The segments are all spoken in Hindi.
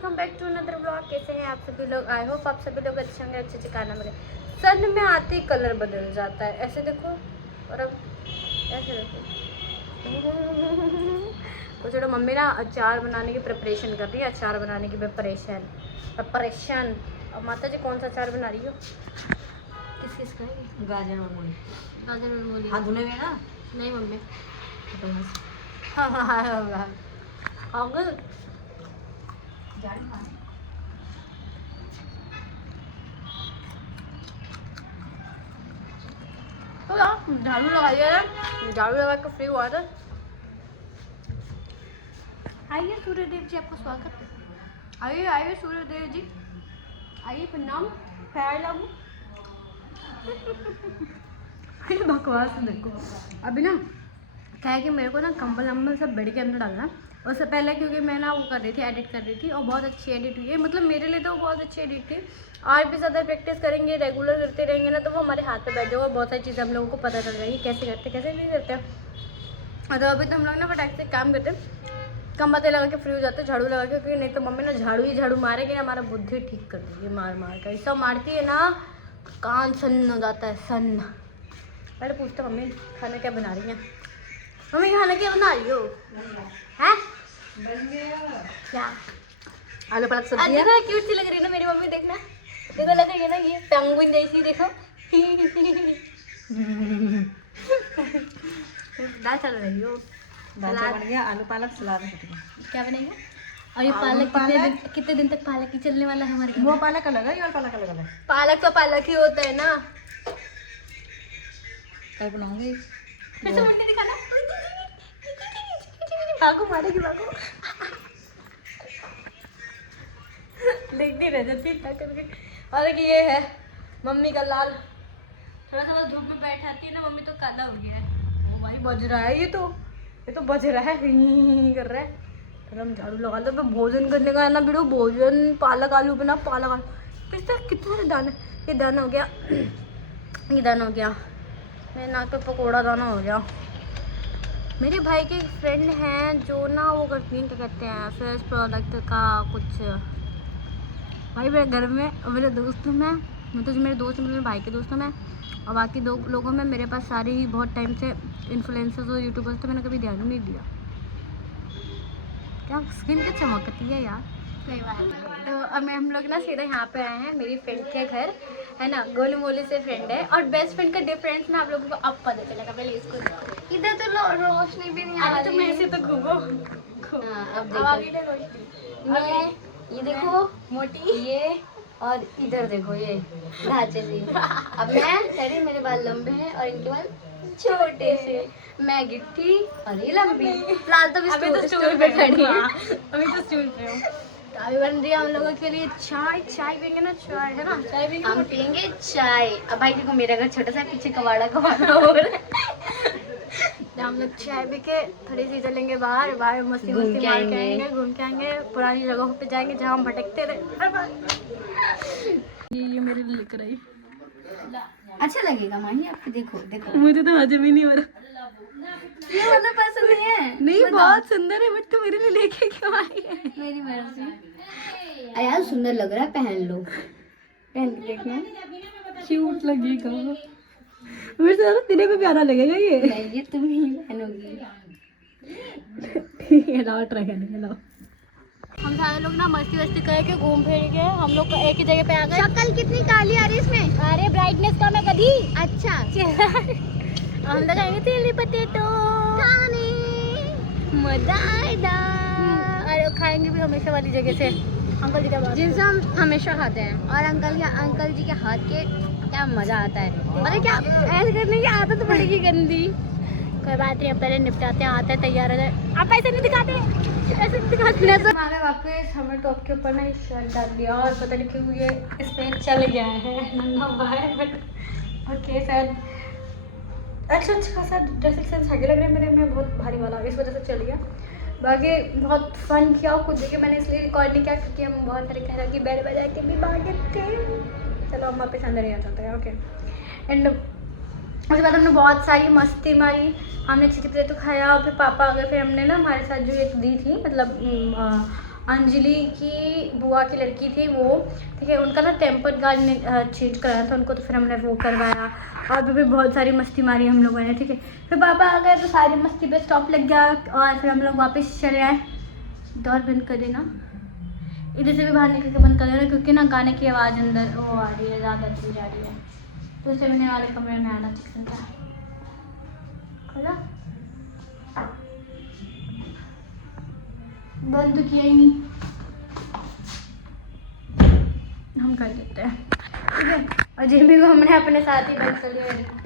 Welcome back to another blog. कैसे हैं आप सभी लोग? आई होप आप सभी लोग अच्छे होंगे, अच्छे खाना मिले। सन में आते ही कलर बदल जाता है, ऐसे देखो और अब ऐसे देखो। तो चलो मम्मी ना अचार बनाने की प्रिपरेशन कर रही है, अचार बनाने की प्रिपरेशन। अब माता जी कौन सा अचार बना रही हो? किस किस का है? गाजर और मूली। गाजर और मूली। हाथ धुले हुए ना? नहीं मम्मी। हाँ हाँ हाँ हाँ अंकल तो झाड़ू लगाइए, झाड़ू लगा के फ्री हुआ था। आइए सूर्यदेव जी, आपका स्वागत है। आइए आइए सूर्यदेव जी, आइए प्रणाम। पैर लागू। बकवास देखो। अभी ना क्या है कि मेरे को ना कंबल अम्बल सब बेड के अंदर डालना। उससे पहले क्योंकि मैं ना वो कर रही थी, एडिट कर रही थी और बहुत अच्छी एडिट हुई है। मतलब मेरे लिए तो बहुत अच्छी एडिट थी। और भी ज़्यादा प्रैक्टिस करेंगे, रेगुलर करते रहेंगे ना तो वो हमारे हाथ पे बैठ जाएगा। बहुत सारी चीज़ें हम लोगों को पता चल जाएगी कैसे करते कैसे नहीं करते। तो अभी तो हम लोग ना फटाक से काम करते, कमबते लगा के फ्री हो जाते, झाड़ू लगा के, क्योंकि नहीं तो मम्मी ना झाड़ू ही झाड़ू मारेगी ना, हमारा बुद्धि ठीक कर देगी मार मार कर। ऐसा मारती है ना कान सन्न हो जाता है, सन्न। पहले पूछते मम्मी खाना क्या बना रही हैं। मम्मी खाना क्या बना रही हो? हैं क्या? आलू पालक सब्जी है। देखो क्यूट सी लग रही है ना मेरी मम्मी, देखना देखो लग रही है ना ये पेंगुइन जैसी, देखो। दाल चल रही हो। दाल बन गया, आलू पालक सलाद है। क्या बनेगा? और ये पालक कितने दिन तक पालक ही चलने वाला है हमारे घर? वो पालक अलग है, ये वाला पालक अलग है। पालक तो पालक ही होता है ना। कल बनाऊंगी। फिर से मुंडी दिखाना। भागो, मारेगी भागो। देखती रह जाती है करके। और एक ये है मम्मी का लाल, थोड़ा सा बस धूप में बैठ आती है ना मम्मी तो काला हो गया है। ओ भाई बज रहा है, ये तो बज रहा है, हिं कर रहा है। फिर हम झाड़ू लगा दो। भोजन करने का है ना वीडियो, भोजन पालक आलू बना, पालक आलू कितने सारे दाने। ये दाना हो गया, ये दाना हो गया, मेरे नाक पे पकौड़ा दाना हो गया। मेरे भाई के फ्रेंड हैं जो ना वो करती हैं, क्या कहते हैं, फेस प्रोडक्ट का कुछ। भाई मेरे घर में और मेरे दोस्तों में, मतलब जो मेरे दोस्त हैं मेरे भाई के दोस्तों में और बाकी दो लोगों में, मेरे पास सारे ही बहुत टाइम से इन्फ्लुएंसर्स और यूट्यूबर्स, तो मैंने कभी ध्यान नहीं दिया। क्या स्किन क्या चमकती है यार। कोई बात नहीं। तो अब हम लोग ना सीधा यहाँ पे आए हैं मेरी फ्रेंड के घर, है ना। गोलू मोलू से फ्रेंड है और बेस्ट फ्रेंड का डिफरेंस ना आप लोगों को अब पता चलेगा। पहले इसको देखो, इधर तो रोशनी भी नहीं आ रही। तुम ऐसे तो घूमो। अब आगे रोशनी, ये देखो मोटी, ये और इधर देखो ये ढांचे से। अब मैं तेरी, मेरे बाल लंबे हैं और इनके बाल छोटे से। मैं गिट्टी और ये लंबी। फिलहाल तो अभी स्टूल पे खड़ी है। अभी तो स्टूल पे हूँ। तो अभी बन रही है हम लोगों के लिए चाय। चाय पियेंगे ना, चाय है ना, चाय पियेंगे, हम पियेंगे चाय। अब भाई देखो मेरा घर छोटा सा, पीछे कबाड़ा हो रहा है। तो हम लोग चाय पी के थोड़ी सी चलेंगे बाहर, बाहर मस्ती मस्ती मार के आएंगे, घूम के आएंगे, पुरानी जगहों पे जाएंगे जहाँ हम भटकते थे। ये मेरे लिए लेकर आई। अच्छा लगेगा माही आपको, देखो देखो। मुझे तो हजम ही नहीं हो रहा। ये वाला पसंद नहीं है? नहीं बहुत सुंदर है, बट तू मेरे लिए लेके क्यों आई है? मेरी मर्जी। यार सुंदर लग रहा है, पहन लो, पहन के देखना, क्यूट लगेगा। मेरे से ज्यादा तेरे को प्यारा लगेगा ये। नहीं ये तुम ही पहनोगी। लाओ ट्राई करने, लाओ। हम सारे लोग ना मस्ती वस्ती करके घूम फिर के हम लोग एक ही जगह पे आ गए। शक्ल कितनी काली आ रही है इसमें। अरे ब्राइटनेस कम है कभी। अच्छा हम लोग आएंगे चिली पटेटो खाने, मजा आएगा। अरे खाएंगे भी हमेशा वाली जगह से, अंकल जी का बात, जिनसे हम हमेशा खाते हैं। और अंकल जी के हाथ के क्या मजा आता है। मतलब क्या ऐसे करने की आदत पड़ेगी गंदी। कोई बात नहीं, अब पहले निपटाते हैं, आते हैं, तैयार हो जाए। आप ऐसे नहीं दिखाते, ऐसे नहीं दिखाते। हमारे वापस हमें टॉप के ऊपर ना शर्ट डाल दिया और पता नहीं क्यों ये इस पे चल गया है, नंगा हुआ है। बट ओके सर, अच्छा खासा ड्रेसिंग सेंस आगे लग रहा है मेरे में, बहुत भारी वाला, इस वजह से चल गया। बाकी बहुत फन किया खुद देखिए, मैंने इसलिए रिकॉर्ड नहीं किया क्योंकि हम बहुत सारे कह रहे कि बैठ बजा के भी भागे थे। चलो हम वापस अंदर ही आ जाते हैं। ओके, एंड उसके बाद हमने बहुत सारी मस्ती मारी, हमने चिली पटेटो खाया और फिर पापा आ गए। फिर हमने ना हमारे साथ जो एक दी थी, मतलब अंजलि की बुआ की लड़की थी वो, ठीक है, उनका ना टेम्पर्ड गार्ड चेंज कराना था उनको, तो फिर हमने वो करवाया और भी बहुत सारी मस्ती मारी हम लोगों ने, ठीक है। फिर पापा आ गए तो सारी मस्ती पे स्टॉप लग गया और फिर हम लोग वापस चले आए। डोर बंद कर देना, इधर से भी बाहर निकल के बंद कर देना, क्योंकि ना गाने की आवाज़ अंदर वो आ रही है, ज़्यादा तेज आ रही है, तो उसे मैंने वाले कमरे में आना चिकन था। खोला, बंद तो किया ही नहीं, हम कर देते हैं, ठीक है। और जिमी को हमने अपने साथ ही बंद कर लिया।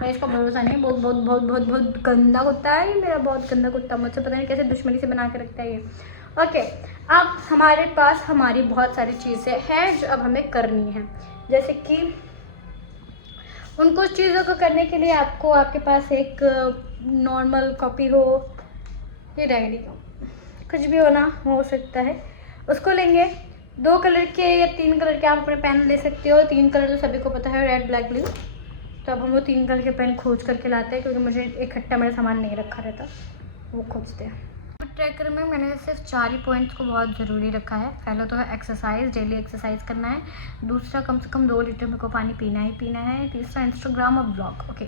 मैं इसका भरोसा नहीं, बहुत बहुत बहुत बहुत बहुत गंदा कुत्ता है ये मेरा, बहुत गंदा कुत्ता, मुझसे पता नहीं कैसे दुश्मनी से बना के रखता है ये। ओके, अब हमारे पास हमारी बहुत सारी चीज़ें हैं जो अब हमें करनी है, जैसे कि उन कुछ चीज़ों को करने के लिए आपको आपके पास एक नॉर्मल कॉपी हो या डायरी हो, कुछ भी होना हो सकता है, उसको लेंगे। 2 कलर के या 3 कलर के आप अपने पेन ले सकते हो, 3 कलर तो सभी को पता है, रेड ब्लैक ब्लू। तो अब हम वो 3 कलर के पेन खोज करके लाते हैं, क्योंकि मुझे इकट्ठा मेरा सामान नहीं रखा रहता, वो खोजते हैं। ट्रैकर में मैंने सिर्फ 4 ही पॉइंट्स को बहुत ज़रूरी रखा है। पहला तो है एक्सरसाइज, डेली एक्सरसाइज करना है। दूसरा, कम से कम 2 लीटर मेरे को पानी पीना ही पीना है। तीसरा, इंस्टाग्राम और ब्लॉग। ओके,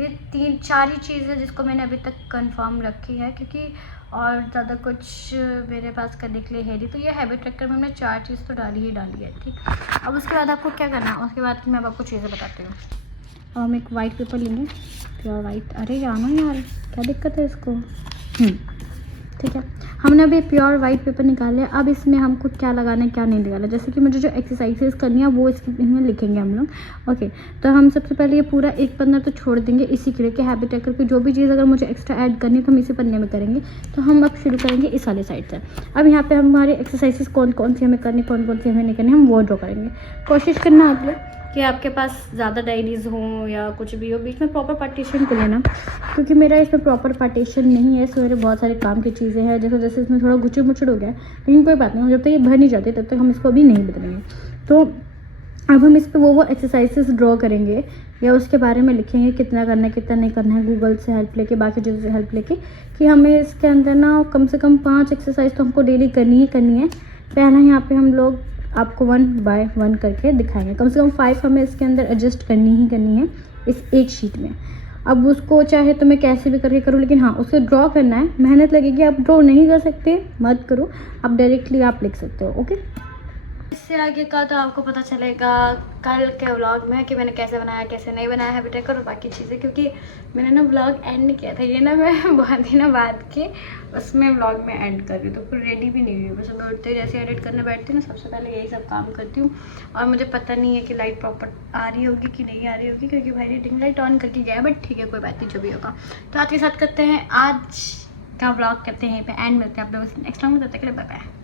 ये 3-4 ही चीज़ है जिसको मैंने अभी तक कंफर्म रखी है, क्योंकि और ज़्यादा कुछ मेरे पास करने के लिए है नहीं। तो ये हैबिट ट्रैकर में हमने 4 चीज़ तो डाली ही है, ठीक। अब उसके बाद आपको क्या करना है, उसके बाद मैं अब आपको चीज़ें बताती हूँ। अब हम एक वाइट पेपर लेंगे, प्योर वाइट। अरे जाना यार, क्या दिक्कत है इसको, ठीक है। हमने अभी प्योर वाइट पेपर निकाल लिया। अब इसमें हमको क्या लगाना है क्या नहीं लगाना, जैसे कि मुझे जो एक्सरसाइजेस करनी है वो इसमें लिखेंगे हम लोग। ओके, तो हम सबसे पहले ये पूरा एक पन्ना तो छोड़ देंगे इसी के लिए कि हैबिट ट्रैकर की जो भी चीज़ अगर मुझे एक्स्ट्रा ऐड करनी है तो हम इसी पन्ने में करेंगे। तो हम अब शुरू करेंगे इस वाले साइड से। अब यहाँ पे हमारी एक्सरसाइजेस कौन कौन सी हमें करनी, कौन कौन सी हमें नहीं करनी, हम वो ड्रॉ करेंगे। कोशिश करना आप लोग कि आपके पास ज़्यादा डायरीज़ हों या कुछ भी हो, बीच में प्रॉपर पार्टीशन कर लेना, क्योंकि मेरा इसमें प्रॉपर पार्टीशन नहीं है। इसमें मेरे बहुत सारे काम की चीज़ें हैं, जैसे इसमें थोड़ा गुचड़ मुचड़ हो गया है, लेकिन कोई बात नहीं, जब तक ये भर नहीं जाते तब तक हम इसको अभी नहीं बदलेंगे। तो अब हम इस पर वो एक्सरसाइजेस ड्रॉ करेंगे या उसके बारे में लिखेंगे कितना करना है कितना नहीं करना है, गूगल से हेल्प लेके, बाकी चीज़ों से हेल्प लेके, कि हमें इसके अंदर ना कम से कम 5 एक्सरसाइज तो हमको डेली करनी है। पहला यहाँ पे हम लोग आपको 1 बाय 1 करके दिखाएंगे, कम से कम 5 हमें इसके अंदर एडजस्ट करनी है इस एक शीट में। अब उसको चाहे तो मैं कैसे भी करके करूँ, लेकिन हाँ उसको ड्रॉ करना है, मेहनत लगेगी। आप ड्रॉ नहीं कर सकते मत करो, आप डायरेक्टली आप लिख सकते हो। ओके, इससे आगे का तो आपको पता चलेगा कल के व्लॉग में कि मैंने कैसे बनाया कैसे नहीं बनाया हैबिट ट्रैकर और बाकी चीज़ें, क्योंकि मैंने ना व्लॉग एंड किया था, ये ना मैं बहुत दिनों बाद के उसमें व्लॉग में एंड कर रही हूँ, तो फिर रेडी भी नहीं हुई। बस मैं उठते जैसे एडिट करने बैठती हूँ ना, सबसे पहले यही सब काम करती हूँ। और मुझे पता नहीं है कि लाइट प्रॉपर आ रही होगी कि नहीं आ रही होगी, क्योंकि भाई ने डिंग लाइट ऑन करके गया है, बट ठीक है कोई बात नहीं, जो भी होगा। तो आज के साथ करते हैं, आज का व्लॉग करते हैं यहीं पे एंड, मिलते हैं आप लोगों से नेक्स्ट टाइम। तब तक के लिए बाय बाय।